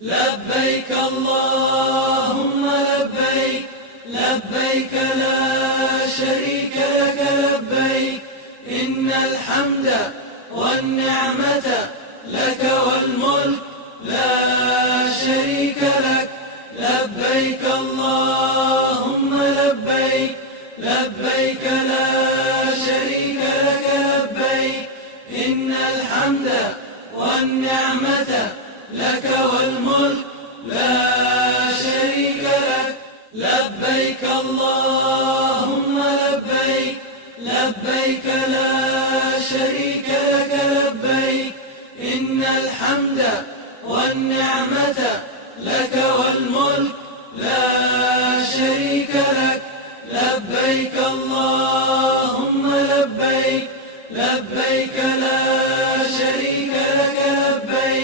لبيك اللهم لبيك، لبيك لا شريك لك لبيك، إن الحمد والنعمة لك والملك لا شريك لك. لبيك اللهم لبيك، لبيك لا شريك لك لبيك، إن الحمد والنعمة لك والملك لا شريك لك. لبيك اللهم لبيك، لبيك لا شريك لك لبيك، إن الحمد والنعمة لك والملك لا شريك لك. لبيك اللهم لبيك، لبيك لا